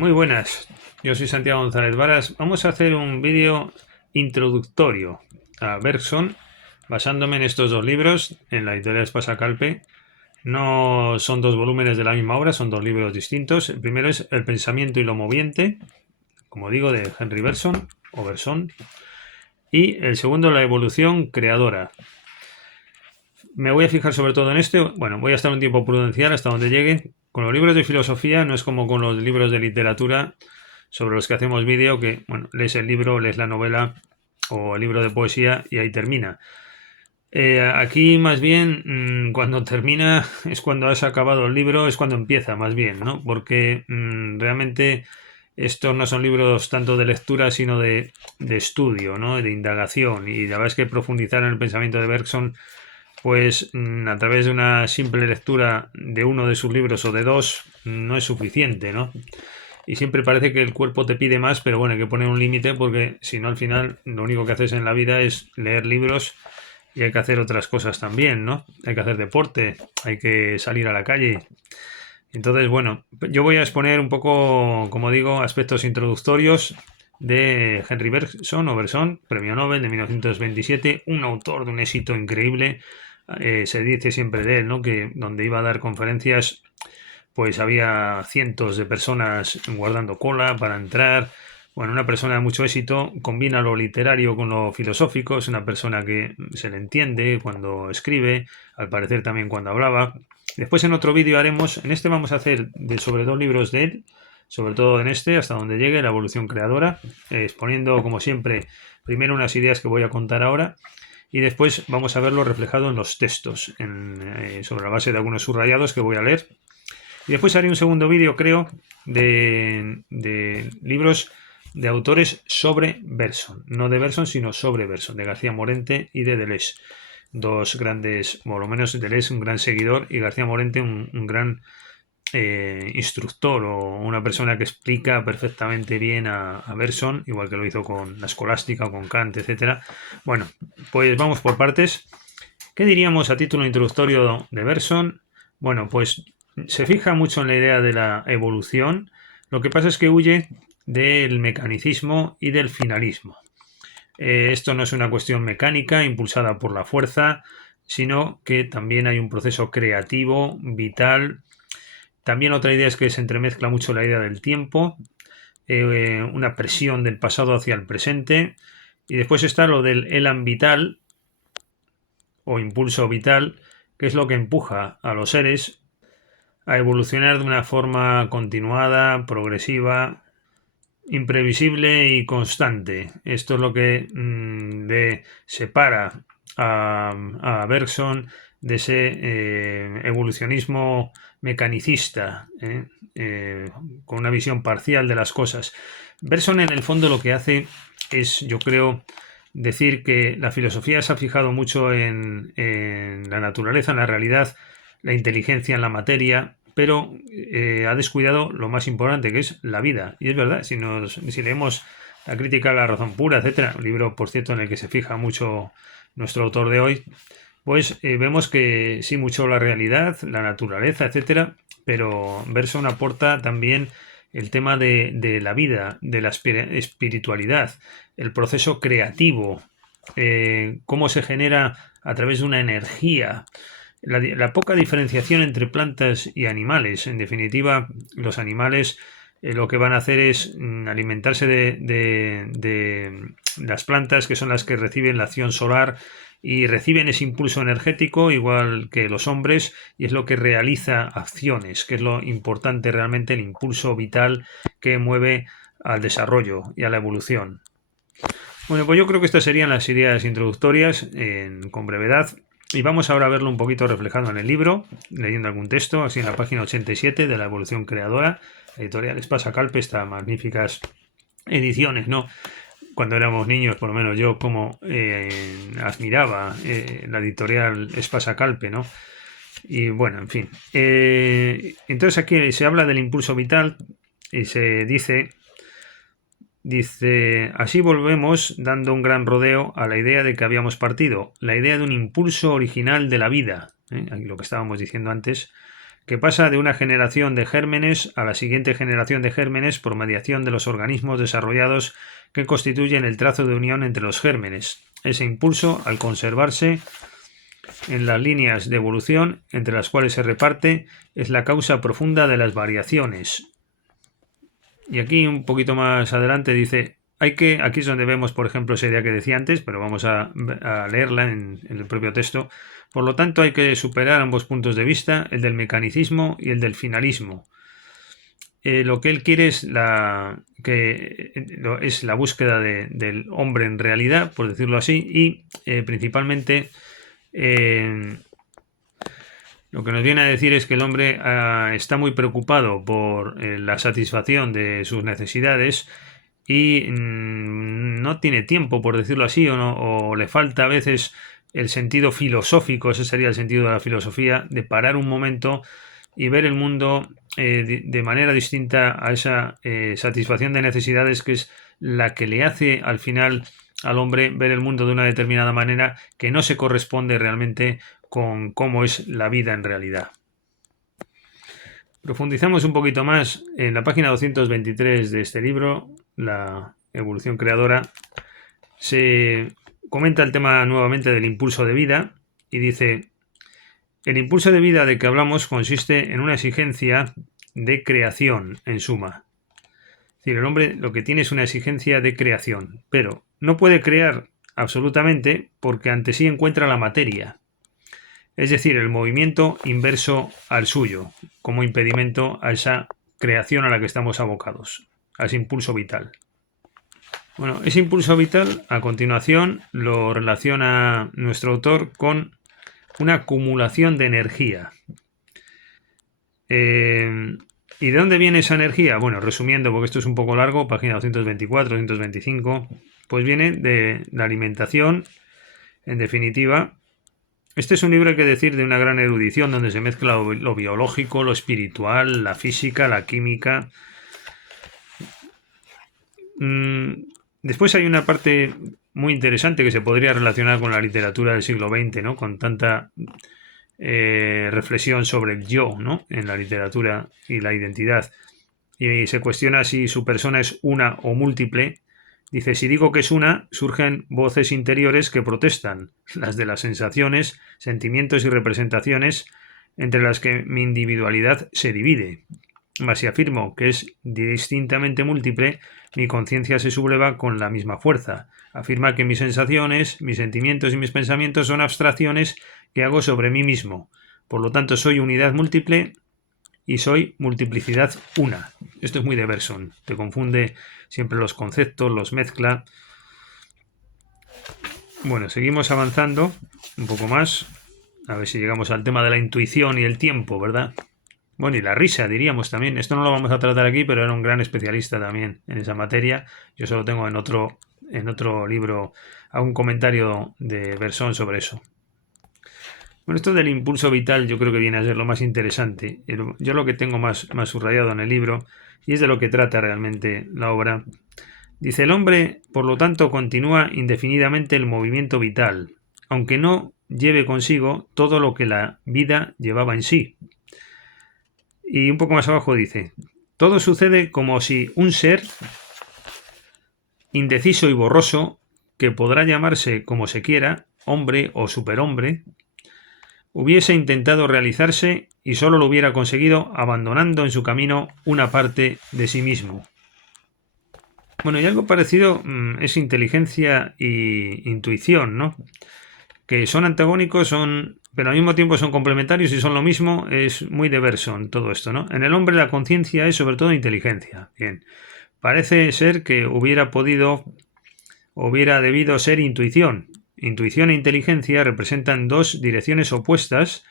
Muy buenas, yo soy Santiago González Varas. Vamos a hacer un vídeo introductorio a Bergson, basándome en estos dos libros, en la editorial Espasa Calpe. No son dos volúmenes de la misma obra, son dos libros distintos. El primero es El pensamiento y lo moviente, como digo, de Henry Bergson, o Bergson. Y el segundo, La evolución creadora. Me voy a fijar sobre todo en este. Bueno, voy a estar un tiempo prudencial hasta donde llegue. Con los libros de filosofía no es como con los libros de literatura sobre los que hacemos vídeo, que, bueno, lees el libro, lees la novela o el libro de poesía y ahí termina. Aquí más bien cuando termina es cuando has acabado el libro, es cuando empieza más bien, ¿no? Porque realmente estos no son libros tanto de lectura sino de estudio, ¿no? De indagación, y la verdad es que profundizar en el pensamiento de Bergson pues a través de una simple lectura de uno de sus libros o de dos no es suficiente, ¿no? Y siempre parece que el cuerpo te pide más, pero bueno, hay que poner un límite porque si no al final lo único que haces en la vida es leer libros y hay que hacer otras cosas también, ¿no? Hay que hacer deporte, hay que salir a la calle. Entonces, bueno, yo voy a exponer un poco, como digo, aspectos introductorios de Henry Bergson o Bergson, premio Nobel de 1927, un autor de un éxito increíble. Se dice siempre de él, ¿no? Que donde iba a dar conferencias, pues había cientos de personas guardando cola para entrar. Bueno, una persona de mucho éxito, combina lo literario con lo filosófico, es una persona que se le entiende cuando escribe, al parecer también cuando hablaba. Después en otro vídeo haremos, en este vamos a hacer sobre dos libros de él, sobre todo en este, hasta donde llegue, La evolución creadora, exponiendo como siempre primero unas ideas que voy a contar ahora y después vamos a verlo reflejado en los textos, sobre la base de algunos subrayados que voy a leer. Y después haré un segundo vídeo, creo, de libros de autores sobre Bergson. No de Bergson, sino sobre Bergson, de García Morente y de Deleuze. Dos grandes, por lo menos Deleuze un gran seguidor y García Morente un gran instructor o una persona que explica perfectamente bien a Bergson, igual que lo hizo con la escolástica o con Kant, etcétera. Bueno, pues vamos por partes. ¿Qué diríamos a título introductorio de Bergson? Bueno, pues se fija mucho en la idea de la evolución. Lo que pasa es que huye del mecanicismo y del finalismo. Esto no es una cuestión mecánica impulsada por la fuerza, sino que también hay un proceso creativo, vital. También otra idea es que se entremezcla mucho la idea del tiempo, una presión del pasado hacia el presente, y después está lo del elan vital o impulso vital, que es lo que empuja a los seres a evolucionar de una forma continuada, progresiva, imprevisible y constante. Esto es lo que separa a Bergson de ese evolucionismo mecanicista, con una visión parcial de las cosas. Bergson en el fondo lo que hace es, yo creo, decir que la filosofía se ha fijado mucho en la naturaleza, en la realidad, la inteligencia en la materia, pero ha descuidado lo más importante, que es la vida. Y es verdad, si leemos La crítica a la razón pura, etcétera, un libro, por cierto, en el que se fija mucho nuestro autor de hoy, pues vemos que sí, mucho la realidad, la naturaleza, etcétera, pero Bergson aporta también el tema de la vida, de la espiritualidad, el proceso creativo, cómo se genera a través de una energía, la poca diferenciación entre plantas y animales. En definitiva, los animales lo que van a hacer es alimentarse de las plantas, que son las que reciben la acción solar y reciben ese impulso energético igual que los hombres, y es lo que realiza acciones, que es lo importante realmente, el impulso vital que mueve al desarrollo y a la evolución. Bueno, pues yo creo que estas serían las ideas introductorias con brevedad. Y vamos ahora a verlo un poquito reflejado en el libro, leyendo algún texto, así en la página 87 de La evolución creadora, editorial Espasa Calpe, estas magníficas ediciones, ¿no? Cuando éramos niños, por lo menos yo, como admiraba la editorial Espasa Calpe, ¿no? Y bueno, en fin. Entonces aquí se habla del impulso vital y se dice, así volvemos dando un gran rodeo a la idea de que habíamos partido, la idea de un impulso original de la vida, aquí lo que estábamos diciendo antes, que pasa de una generación de gérmenes a la siguiente generación de gérmenes por mediación de los organismos desarrollados que constituyen el trazo de unión entre los gérmenes. Ese impulso, al conservarse en las líneas de evolución entre las cuales se reparte, es la causa profunda de las variaciones. Y aquí un poquito más adelante dice, aquí es donde vemos, por ejemplo, esa idea que decía antes, pero vamos a leerla en el propio texto. Por lo tanto, hay que superar ambos puntos de vista, el del mecanicismo y el del finalismo. Lo que él quiere es la búsqueda del hombre en realidad, por decirlo así, y principalmente lo que nos viene a decir es que el hombre está muy preocupado por la satisfacción de sus necesidades y no tiene tiempo, por decirlo así, o le falta a veces el sentido filosófico, ese sería el sentido de la filosofía, de parar un momento y ver el mundo de manera distinta a esa satisfacción de necesidades que es la que le hace al final al hombre ver el mundo de una determinada manera que no se corresponde realmente con cómo es la vida en realidad. Profundizamos un poquito más en la página 223 de este libro, La evolución creadora. Se comenta el tema nuevamente del impulso de vida y dice: el impulso de vida de que hablamos consiste en una exigencia de creación, en suma. Es decir, el hombre lo que tiene es una exigencia de creación, pero no puede crear absolutamente porque ante sí encuentra la materia, es decir, el movimiento inverso al suyo, como impedimento a esa creación a la que estamos abocados, a ese impulso vital. Bueno, ese impulso vital, a continuación, lo relaciona nuestro autor con una acumulación de energía. ¿Y de dónde viene esa energía? Bueno, resumiendo, porque esto es un poco largo, página 224, 225, pues viene de la alimentación, en definitiva. Este es un libro, hay que decir, de una gran erudición, donde se mezcla lo biológico, lo espiritual, la física, la química. Después hay una parte muy interesante que se podría relacionar con la literatura del siglo XX, ¿no? Con tanta reflexión sobre el yo, ¿no? En la literatura y la identidad. Y se cuestiona si su persona es una o múltiple. Dice, si digo que es una, surgen voces interiores que protestan, las de las sensaciones, sentimientos y representaciones, entre las que mi individualidad se divide. Mas si afirmo que es distintamente múltiple, mi conciencia se subleva con la misma fuerza. Afirma que mis sensaciones, mis sentimientos y mis pensamientos son abstracciones que hago sobre mí mismo. Por lo tanto, soy unidad múltiple y soy multiplicidad una. Esto es muy de Bergson. Te confunde siempre los conceptos, los mezcla. Bueno, seguimos avanzando un poco más. A ver si llegamos al tema de la intuición y el tiempo, ¿verdad? Bueno, y la risa, diríamos también. Esto no lo vamos a tratar aquí, pero era un gran especialista también en esa materia. Yo solo tengo en otro libro algún comentario de Bergson sobre eso. Bueno, esto del impulso vital yo creo que viene a ser lo más interesante. Yo lo que tengo más subrayado en el libro, y es de lo que trata realmente la obra, dice: el hombre, por lo tanto, continúa indefinidamente el movimiento vital, aunque no lleve consigo todo lo que la vida llevaba en sí. Y un poco más abajo dice: todo sucede como si un ser indeciso y borroso, que podrá llamarse como se quiera, hombre o superhombre, hubiese intentado realizarse y solo lo hubiera conseguido abandonando en su camino una parte de sí mismo. Bueno, y algo parecido es inteligencia e intuición, ¿no? Que son antagónicos, pero al mismo tiempo son complementarios y son lo mismo. Es muy de Bergson todo esto, ¿no? En el hombre la conciencia es sobre todo inteligencia. Bien, parece ser que hubiera debido ser intuición. Intuición e inteligencia representan dos direcciones opuestas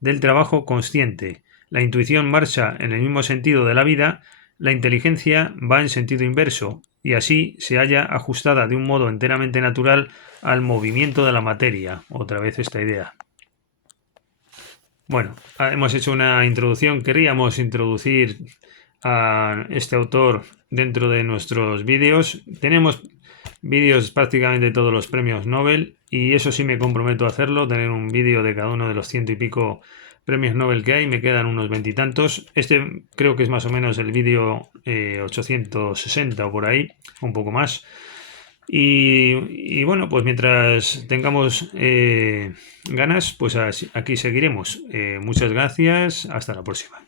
del trabajo consciente. La intuición marcha en el mismo sentido de la vida, la inteligencia va en sentido inverso, y así se halla ajustada de un modo enteramente natural al movimiento de la materia. Otra vez esta idea. Bueno, hemos hecho una introducción. Queríamos introducir a este autor dentro de nuestros vídeos. Tenemos vídeos prácticamente de todos los premios Nobel, y eso sí me comprometo a hacerlo, tener un vídeo de cada uno de los 100 y pico premios Nobel que hay, me quedan unos veintitantos. Este creo que es más o menos el vídeo 860 o por ahí, un poco más. Y bueno, pues mientras tengamos ganas, pues aquí seguiremos. Muchas gracias, hasta la próxima.